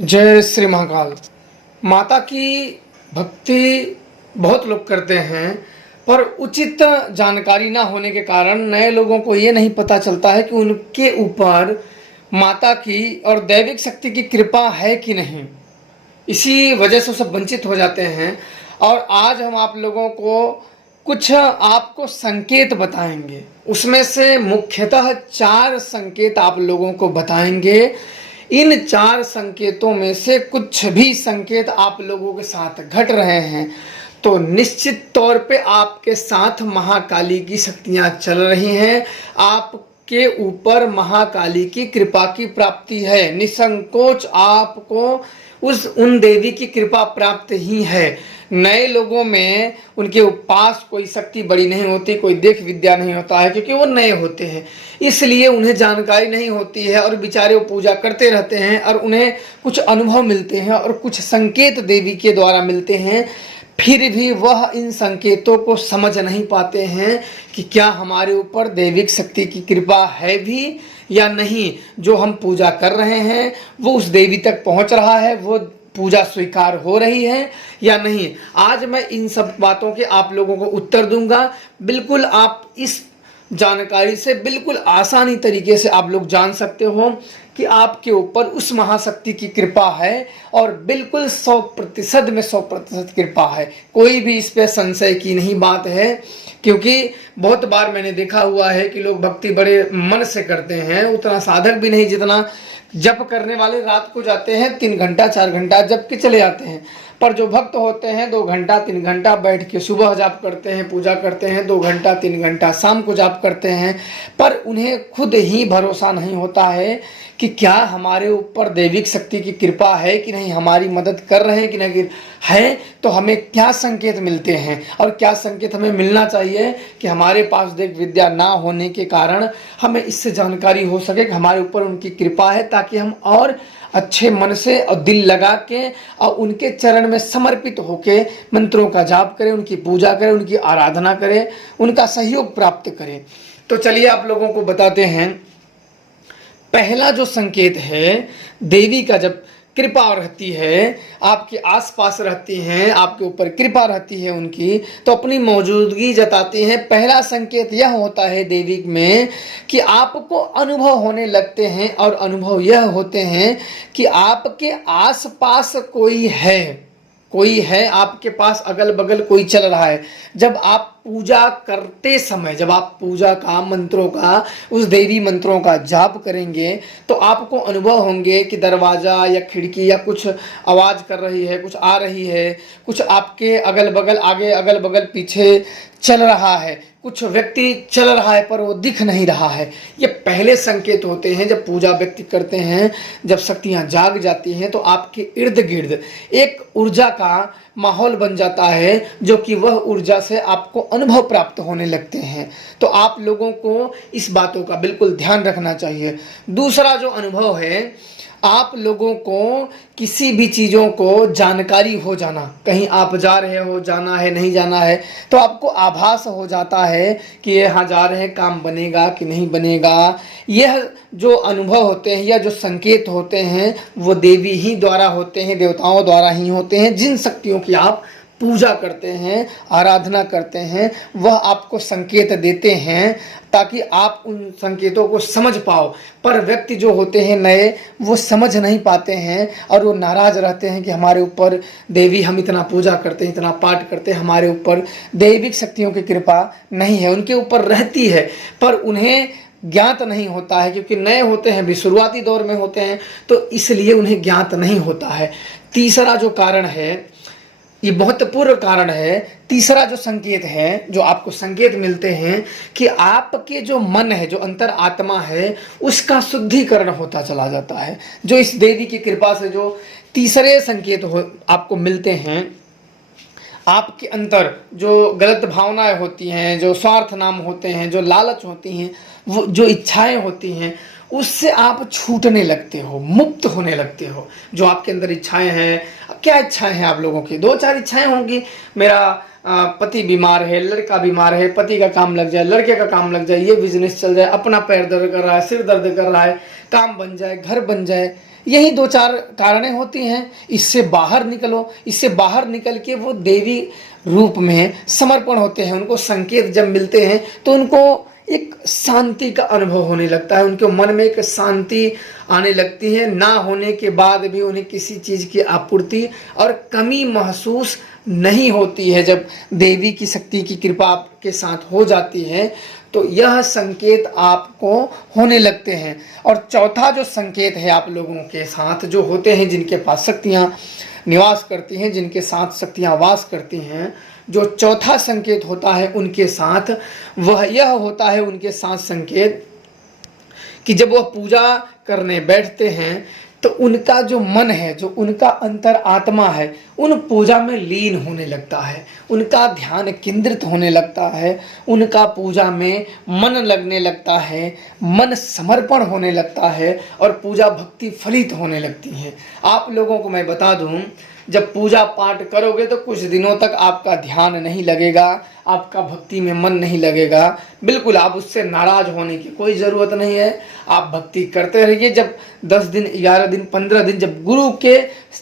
जय श्री महाकाल। माता की भक्ति बहुत लोग करते हैं, पर उचित जानकारी ना होने के कारण नए लोगों को ये नहीं पता चलता है कि उनके ऊपर माता की और दैविक शक्ति की कृपा है कि नहीं। इसी वजह से सब वंचित हो जाते हैं। और आज हम आप लोगों को कुछ आपको संकेत बताएंगे, उसमें से मुख्यतः 4 संकेत आप लोगों को बताएंगे। इन 4 संकेतों में से कुछ भी संकेत आप लोगों के साथ घट रहे हैं तो निश्चित तौर पे आपके साथ महाकाली की शक्तियां चल रही हैं। आपके ऊपर महाकाली की कृपा की प्राप्ति है। निसंकोच आपको उन देवी की कृपा प्राप्त ही है। नए लोगों में उनके पास कोई शक्ति बड़ी नहीं होती, कोई देख विद्या नहीं होता है, क्योंकि वो नए होते हैं, इसलिए उन्हें जानकारी नहीं होती है और बेचारे वो पूजा करते रहते हैं और उन्हें कुछ अनुभव मिलते हैं और कुछ संकेत देवी के द्वारा मिलते हैं। फिर भी वह इन संकेतों को समझ नहीं पाते हैं कि क्या हमारे ऊपर दैविक शक्ति की कृपा है भी या नहीं। जो हम पूजा कर रहे हैं वो उस देवी तक पहुंच रहा है, वो पूजा स्वीकार हो रही है या नहीं। आज मैं इन सब बातों के आप लोगों को उत्तर दूंगा। बिल्कुल आप इस जानकारी से बिल्कुल आसानी तरीके से आप लोग जान सकते हो कि आपके ऊपर उस महाशक्ति की कृपा है और बिल्कुल 100% में 100% कृपा है। कोई भी इस पे संशय की नहीं बात है, क्योंकि बहुत बार मैंने देखा हुआ है कि लोग भक्ति बड़े मन से करते हैं, उतना साधक भी नहीं जितना जप करने वाले रात को जाते हैं 3 घंटा 4 घंटा जप के चले आते हैं। पर जो भक्त होते हैं 2 घंटा 3 घंटा बैठ के सुबह जाप करते हैं, पूजा करते हैं, 2 घंटा 3 घंटा शाम को जाप करते हैं, पर उन्हें खुद ही भरोसा नहीं होता है कि क्या हमारे ऊपर दैविक शक्ति की कृपा है कि नहीं, हमारी मदद कर रहे हैं कि नहीं है। तो हमें क्या संकेत मिलते हैं और क्या संकेत हमें मिलना चाहिए कि हमारे पास देव विद्या ना होने के कारण हमें इससे जानकारी हो सके कि हमारे ऊपर उनकी कृपा है, ताकि हम और अच्छे मन से और दिल लगा के और उनके चरण में समर्पित होके मंत्रों का जाप करें, उनकी पूजा करें, उनकी आराधना करें, उनका सहयोग प्राप्त करें। तो चलिए आप लोगों को बताते हैं। पहला जो संकेत है, देवी का जब कृपा रहती है, आपके आसपास रहती हैं, आपके ऊपर कृपा रहती है उनकी, तो अपनी मौजूदगी जताती हैं। पहला संकेत यह होता है देवी में कि आपको अनुभव होने लगते हैं, और अनुभव यह होते हैं कि आपके आसपास कोई है आपके पास, अगल बगल कोई चल रहा है। जब आप पूजा करते समय, जब आप पूजा का मंत्रों का, उस देवी मंत्रों का जाप करेंगे तो आपको अनुभव होंगे कि दरवाज़ा या खिड़की या कुछ आवाज़ कर रही है, कुछ आ रही है, कुछ आपके अगल बगल, आगे अगल बगल पीछे चल रहा है, कुछ व्यक्ति चल रहा है पर वो दिख नहीं रहा है। ये पहले संकेत होते हैं जब पूजा व्यक्ति करते हैं, जब शक्तियाँ जाग जाती हैं तो आपके इर्द गिर्द एक ऊर्जा का माहौल बन जाता है, जो कि वह ऊर्जा से आपको अनुभव प्राप्त होने लगते हैं। तो आप लोगों को इस बातों का बिल्कुल ध्यान रखना चाहिए। दूसरा जो अनुभव है, आप लोगों को किसी भी चीज़ों को जानकारी हो जाना, कहीं आप जा रहे हो, जाना है नहीं जाना है, तो आपको आभास हो जाता है कि यहाँ जा रहे हैं, काम बनेगा कि नहीं बनेगा। यह जो अनुभव होते हैं या जो संकेत होते हैं वो देवी ही द्वारा होते हैं, देवताओं द्वारा ही होते हैं। जिन शक्तियों की आप पूजा करते हैं, आराधना करते हैं, वह आपको संकेत देते हैं ताकि आप उन संकेतों को समझ पाओ। पर व्यक्ति जो होते हैं नए, वो समझ नहीं पाते हैं और वो नाराज़ रहते हैं कि हमारे ऊपर देवी, हम इतना पूजा करते हैं, इतना पाठ करते हैं, हमारे ऊपर दैविक शक्तियों की कृपा नहीं है। उनके ऊपर रहती है पर उन्हें ज्ञात नहीं होता है, क्योंकि नए होते हैं, भी शुरुआती दौर में होते हैं, तो इसलिए उन्हें ज्ञात नहीं होता है। तीसरा जो कारण है, ये महत्वपूर्ण कारण है, तीसरा जो संकेत है, जो आपको संकेत मिलते हैं कि आपके जो मन है, जो अंतर आत्मा है, उसका शुद्धिकरण होता चला जाता है। जो इस देवी की कृपा से जो तीसरे संकेत आपको मिलते हैं, आपके अंदर जो गलत भावनाएं होती हैं, जो स्वार्थ नाम होते हैं, जो लालच होती हैं, वो जो इच्छाएं होती हैं, उससे आप छूटने लगते हो, मुक्त होने लगते हो। जो आपके अंदर इच्छाएं हैं, क्या इच्छाएं हैं आप लोगों की? 2-4 इच्छाएं होंगी। मेरा पति बीमार है, लड़का बीमार है, पति का काम लग जाए, लड़के का काम लग जाए, ये बिजनेस चल जाए, अपना पैर दर्द कर रहा है, सिर दर्द कर रहा है, काम बन जाए, घर बन जाए, यही 2-4 कारणें होती हैं। इससे बाहर निकलो, इससे बाहर निकल के वो देवी रूप में समर्पण होते हैं। उनको संकेत जब मिलते हैं तो उनको एक शांति का अनुभव होने लगता है, उनके मन में एक शांति आने लगती है। ना होने के बाद भी उन्हें किसी चीज़ की आपूर्ति और कमी महसूस नहीं होती है। जब देवी की शक्ति की कृपा आपके साथ हो जाती है तो यह संकेत आपको होने लगते हैं। और चौथा जो संकेत है आप लोगों के साथ जो होते हैं, जिनके पास शक्तियाँ निवास करती हैं, जिनके साथ शक्तियाँ वास करती हैं, जो चौथा संकेत होता है उनके साथ, वह यह होता है उनके साथ संकेत कि जब वह पूजा करने बैठते हैं तो उनका जो मन है, जो उनका अंतर आत्मा है, उन पूजा में लीन होने लगता है, उनका ध्यान केंद्रित होने लगता है, उनका पूजा में मन लगने लगता है, मन समर्पण होने लगता है और पूजा भक्ति फलित होने लगती है। आप लोगों को मैं बता दूं, जब पूजा पाठ करोगे तो कुछ दिनों तक आपका ध्यान नहीं लगेगा, आपका भक्ति में मन नहीं लगेगा। बिल्कुल आप उससे नाराज होने की कोई ज़रूरत नहीं है। आप भक्ति करते रहिए। जब 10 दिन, 11 दिन, 15 दिन जब गुरु के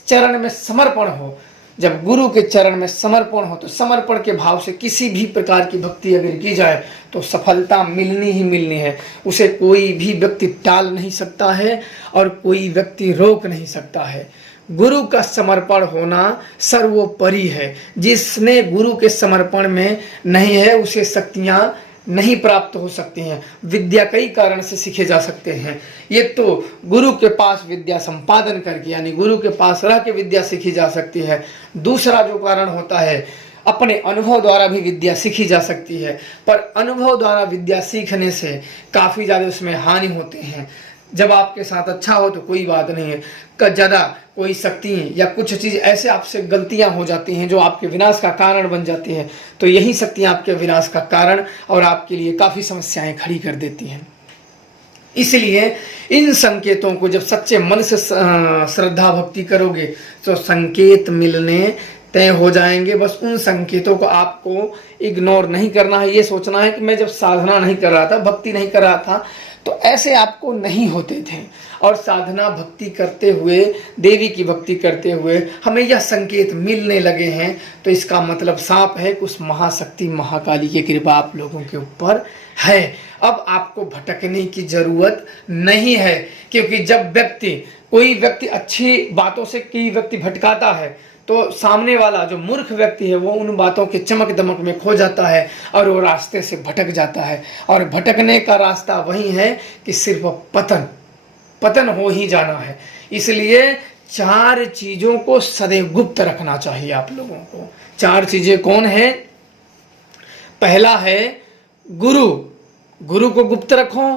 चरण में समर्पण हो, जब गुरु के चरण में समर्पण हो, तो समर्पण के भाव से किसी भी प्रकार की भक्ति अगर की जाए तो सफलता मिलनी ही मिलनी है। उसे कोई भी व्यक्ति टाल नहीं सकता है और कोई व्यक्ति रोक नहीं सकता है। गुरु का समर्पण होना सर्वोपरि है। जिसने गुरु के समर्पण में नहीं है उसे शक्तियाँ नहीं प्राप्त हो सकती हैं। विद्या कई कारण से सीखे जा सकते हैं। ये तो गुरु के पास विद्या संपादन करके, यानी गुरु के पास रह के विद्या सीखी जा सकती है। दूसरा जो कारण होता है, अपने अनुभव द्वारा भी विद्या सीखी जा सकती है। पर अनुभव द्वारा विद्या सीखने से काफ़ी ज़्यादा उसमें हानि होते हैं। जब आपके साथ अच्छा हो तो कोई बात नहीं है, ज़्यादा कोई शक्ति या कुछ चीज़ ऐसे आपसे गलतियां हो जाती हैं जो आपके विनाश का कारण बन जाती हैं, तो यही शक्तियां आपके विनाश का कारण और आपके लिए काफ़ी समस्याएं खड़ी कर देती हैं। इसलिए इन संकेतों को जब सच्चे मन से श्रद्धा भक्ति करोगे तो संकेत मिलने तय हो जाएंगे। बस उन संकेतों को आपको इग्नोर नहीं करना है। ये सोचना है कि मैं जब साधना नहीं कर रहा था, भक्ति नहीं कर रहा था, तो ऐसे आपको नहीं होते थे। और साधना भक्ति करते हुए, देवी की भक्ति करते हुए हमें यह संकेत मिलने लगे हैं, तो इसका मतलब साफ है कि उस महाशक्ति महाकाली की कृपा आप लोगों के ऊपर है। अब आपको भटकने की जरूरत नहीं है, क्योंकि जब कोई व्यक्ति अच्छी बातों से कोई व्यक्ति भटकाता है तो सामने वाला जो मूर्ख व्यक्ति है वो उन बातों के चमक दमक में खो जाता है और वो रास्ते से भटक जाता है। और भटकने का रास्ता वही है कि सिर्फ पतन हो ही जाना है। इसलिए 4 चीज़ों को सदैव गुप्त रखना चाहिए आप लोगों को। 4 चीज़ें कौन है? पहला है गुरु को गुप्त रखो।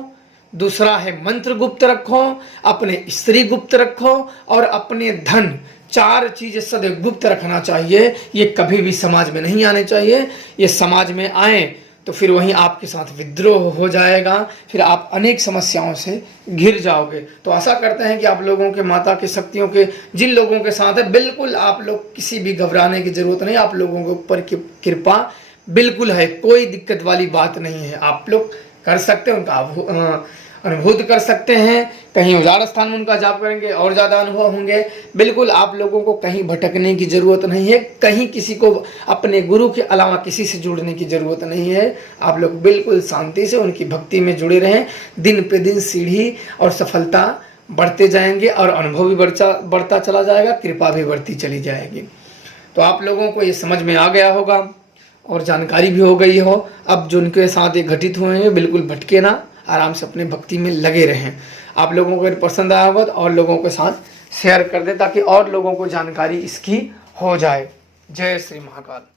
दूसरा है मंत्र गुप्त रखो, अपने स्त्री गुप्त रखो और अपने धन। 4 चीज़ें सदैव गुप्त रखना चाहिए। ये कभी भी समाज में नहीं आने चाहिए। ये समाज में आए तो फिर वहीं आपके साथ विद्रोह हो जाएगा, फिर आप अनेक समस्याओं से घिर जाओगे। तो आशा करते हैं कि आप लोगों के माता की शक्तियों के जिन लोगों के साथ है, बिल्कुल आप लोग किसी भी घबराने की जरूरत नहीं। आप लोगों के ऊपर की कृपा बिल्कुल है, कोई दिक्कत वाली बात नहीं है। आप लोग कर सकते हैं, उनका अनुभूत कर सकते हैं। कहीं उजाड़ स्थान में उनका जाप करेंगे और ज़्यादा अनुभव होंगे। बिल्कुल आप लोगों को कहीं भटकने की ज़रूरत नहीं है, कहीं किसी को अपने गुरु के अलावा किसी से जुड़ने की ज़रूरत नहीं है। आप लोग बिल्कुल शांति से उनकी भक्ति में जुड़े रहें। दिन पे दिन सीढ़ी और सफलता बढ़ते जाएंगे और अनुभव भी बढ़ता चला जाएगा, कृपा भी बढ़ती चली जाएगी। तो आप लोगों को ये समझ में आ गया होगा और जानकारी भी हो गई हो। अब जो उनके साथ ये घटित हुए हैं बिल्कुल भटके ना, आराम से अपने भक्ति में लगे रहें। आप लोगों को अगर पसंद आया होगा तो और लोगों के साथ शेयर कर दें ताकि और लोगों को जानकारी इसकी हो जाए। जय श्री महाकाल।